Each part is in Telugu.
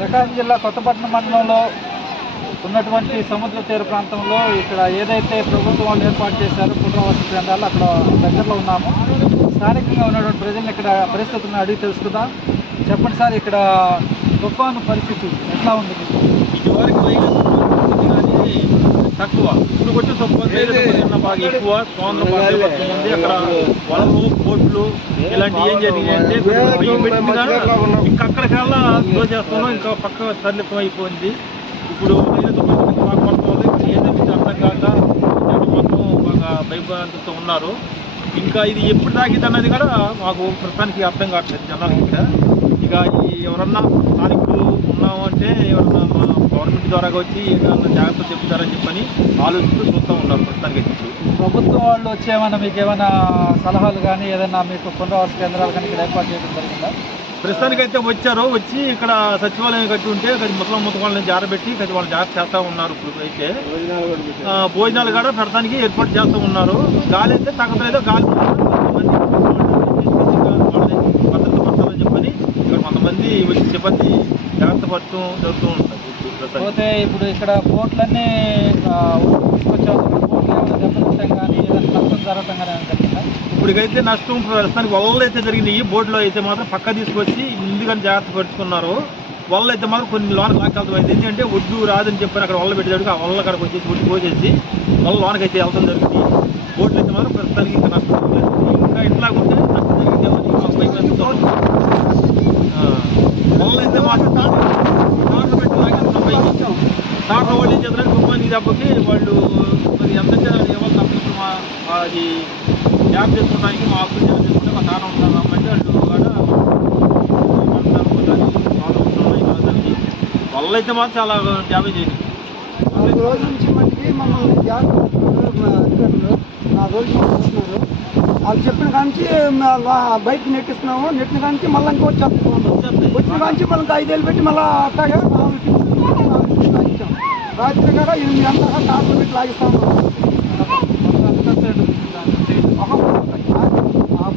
ప్రకాశం జిల్లా కొత్తపట్నం మండలంలో ఉన్నటువంటి సముద్ర తీర ప్రాంతంలో ఇక్కడ ఏదైతే ప్రభుత్వం వాళ్ళు ఏర్పాటు చేశారో పునరావాస కేంద్రాలు అక్కడ దగ్గరలో ఉన్నాము. స్థానికంగా ఉన్నటువంటి ప్రజలను ఇక్కడ పరిస్థితులను అడిగి తెలుసుకుందాం. చెప్పండి సార్, ఇక్కడ తుఫాను పరిస్థితి ఎట్లా ఉంది? ఇదివరకు తక్కువ, ఇప్పుడు వచ్చే తుఫాను బాగా ఎక్కువ. సముద్రం ఉంది, అక్కడ వలలు బోట్లు ఇలాంటివి ఏం జరిగినాయంటే ఇంకా అక్కడికల్లా దోచేస్తున్నాం, ఇంకా పక్క తరలితం అయిపోయింది. ఇప్పుడు బాగా పడుతుంది, ఏదైతే అర్థం కాక మొత్తం బాగా భయభ్రాంతితో ఉన్నారు. ఇంకా ఇది ఎప్పుడు తాగిద్ది అన్నది కూడా మాకు ప్రస్తుతానికి అర్థం కావట్లేదు జనాలకి. ఇక ఎవరన్నా స్థానికులు ఉన్నాము అంటే ఎవరన్నా మా గవర్నమెంట్ ద్వారా వచ్చి ఏదన్నా జాగ్రత్తలు చెప్తారని చెప్పని ఆలోచిస్తూ చూస్తూ ఉన్నారు ప్రస్తుతానికి. ప్రభుత్వం వాళ్ళు వచ్చేమన్నా మీకు ఏమైనా సలహాలు కానీ ఏదైనా మీకు పునరావాస కేంద్రాలు కానీ ఇక్కడ ఏర్పాటు చేయడం జరిగిందా? ప్రస్తుతానికి అయితే వచ్చారు, వచ్చి ఇక్కడ సచివాలయం కట్టి ఉంటే ముత్తు వాళ్ళని జారబెట్టి వాళ్ళు జాగ్రత్త చేస్తూ ఉన్నారు. ఇప్పుడు అయితే భోజనాలు కూడా పెడతానికి ఏర్పాటు చేస్తూ ఉన్నారు. గాలి అయితే తగ్గలేదు, గాలి భద్రత పడతామని చెప్పని ఇక్కడ కొంతమంది వచ్చి సిబ్బంది జాగ్రత్త పడుతూ జరుగుతూ ఉంటారు. పోతే ఇప్పుడు ఇక్కడ బోట్లన్నీ తీసుకొచ్చారు, బోట్లు ఏమైనా దెబ్బతింటాం కానీ ఏదైనా నష్టం జరగటం కానీ జరిగిందా? ఇప్పటికైతే నష్టం ప్రస్తుతానికి వలలు అయితే జరిగినాయి. బోట్లో అయితే మాత్రం పక్క తీసుకొచ్చి ముందుగానే జాగ్రత్త పరుచుకున్నారు. వలలు అయితే మాత్రం కొన్ని లోన లాక్కెళ్తాం అయింది. ఎందుకంటే ఒడ్డు రాదని చెప్పని అక్కడ వల్ల పెట్టేటప్పుడు ఆ వల్ల అక్కడికి వచ్చేసి ఒడ్డు పోసేసి వల్ల లోనకి అయితే వెళ్తాం జరిగింది. బోట్లు అయితే మాత్రం ప్రస్తుతానికి ఇంకా నష్టం లేదు. ఇంకా ఇట్లాగుంటే నష్టం జరిగింది. వలలు అయితే మాత్రం తాటలు పెట్టి లాగేస్తున్నాం పైకి. తాటల వాళ్ళు ఏం చేస్తారంటే తుఫాను దెబ్బకి వాళ్ళు మరి ఎంత ఎవరు తప్పకుండా అది డ్యామ్ చేసుకోవడానికి మా ఆఫీస్ చేసుకుంటే మా తాట ఉంటారు కాబట్టి వాళ్ళు కూడా వల్ల అయితే మాత్రం చాలా డ్యామేజ్ అయింది. 4 రోజుల నుంచి మట్టికి మమ్మల్ని జాగ్రత్త అధికారులు 4 రోజులు చూస్తున్నారు. వాళ్ళు చెప్పిన కాంచి బయట నెట్టిస్తున్నాము. నెట్టిన కాంచి మళ్ళీ ఇంకో వచ్చేస్తున్నాము. వచ్చిన కాంచి మళ్ళీ 5 వేలు పెట్టి మళ్ళీ అట్టాగా లాగిస్తాం. రాత్రి కాక 8 గంటల టాటలు పెట్టి లాగిస్తాము.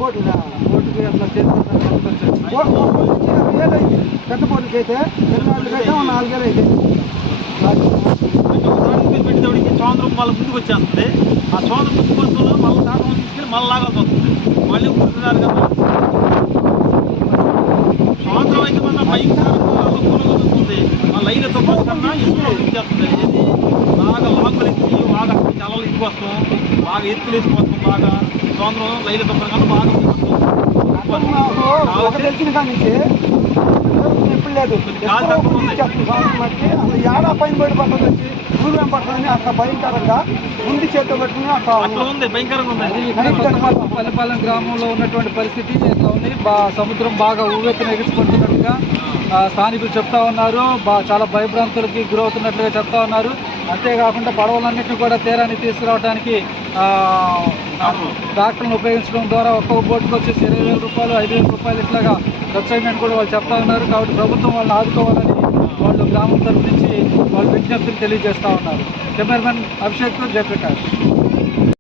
బోటుకి అట్లా చేస్తున్నారు. పెద్ద బోట్లకి అయితే 2 అయితే 4 వేలు అయితే పెట్టేవాడికి సముద్రం వాళ్ళ ముందుకు వచ్చేస్తుంది. ఆ సముద్రం ముందుకు వస్తున్న మళ్ళీ తాటం తీసుకెళ్ళి మళ్ళీ లాగాల్సి వస్తుంది. మళ్ళీ కూర్చున్నారు కదా. సముద్రం అయితే మన భయంకరంగా అనుకూలంగా వస్తుంది. ఆ లైన్ తొమ్మిది కన్నా ఎక్కువ వచ్చేస్తుంది. బాగా లాంగులు ఎత్తి బాగా అలలు ఎక్కువ వస్తాం. బాగా ఎత్తులు వేసిపోతాం. బాగా సముద్రం లైన్ తొమ్మిది కన్నా బాగా తెలిసిన కానీ ఎప్పుడు లేదు. మట్టి అసలు ఏడా పైన బయట పడుతుంది, దూరం పడుతుంది. అక్కడ భయంకరంగా ముందు చేతితో పెట్టుకుని అట్లా ఉంది. భయంకరంగా ఉంది. పల్లెపాలెం గ్రామంలో ఉన్నటువంటి పరిస్థితి ఎట్లా ఉంది. సముద్రం బాగా ఊవెత్తున ఎగిసిపడుతున్నట్టుగా స్థానికులు చెప్తా ఉన్నారు. చాలా భయభ్రాంతులకి గురవుతున్నట్లుగా చెప్తా ఉన్నారు. అంతేకాకుండా పడవలన్నింటినీ కూడా తీరాన్ని తీసుకురావడానికి డాక్టర్లను ఉపయోగించడం ద్వారా ఒక్కొక్క బోటుకు వచ్చేసి 20,000 రూపాయలు 5,000 రూపాయలు ఇట్లాగా ఖర్చు అయిందని కూడా వాళ్ళు చెప్తా ఉన్నారు. కాబట్టి ప్రభుత్వం వాళ్ళని ఆదుకోవాలని వాళ్ళు గ్రామం తరఫు నుంచి వాళ్ళు విజ్ఞప్తిని తెలియజేస్తూ ఉన్నారు. కెమెరామెన్ అభిషేక్, జయప్రకాష్.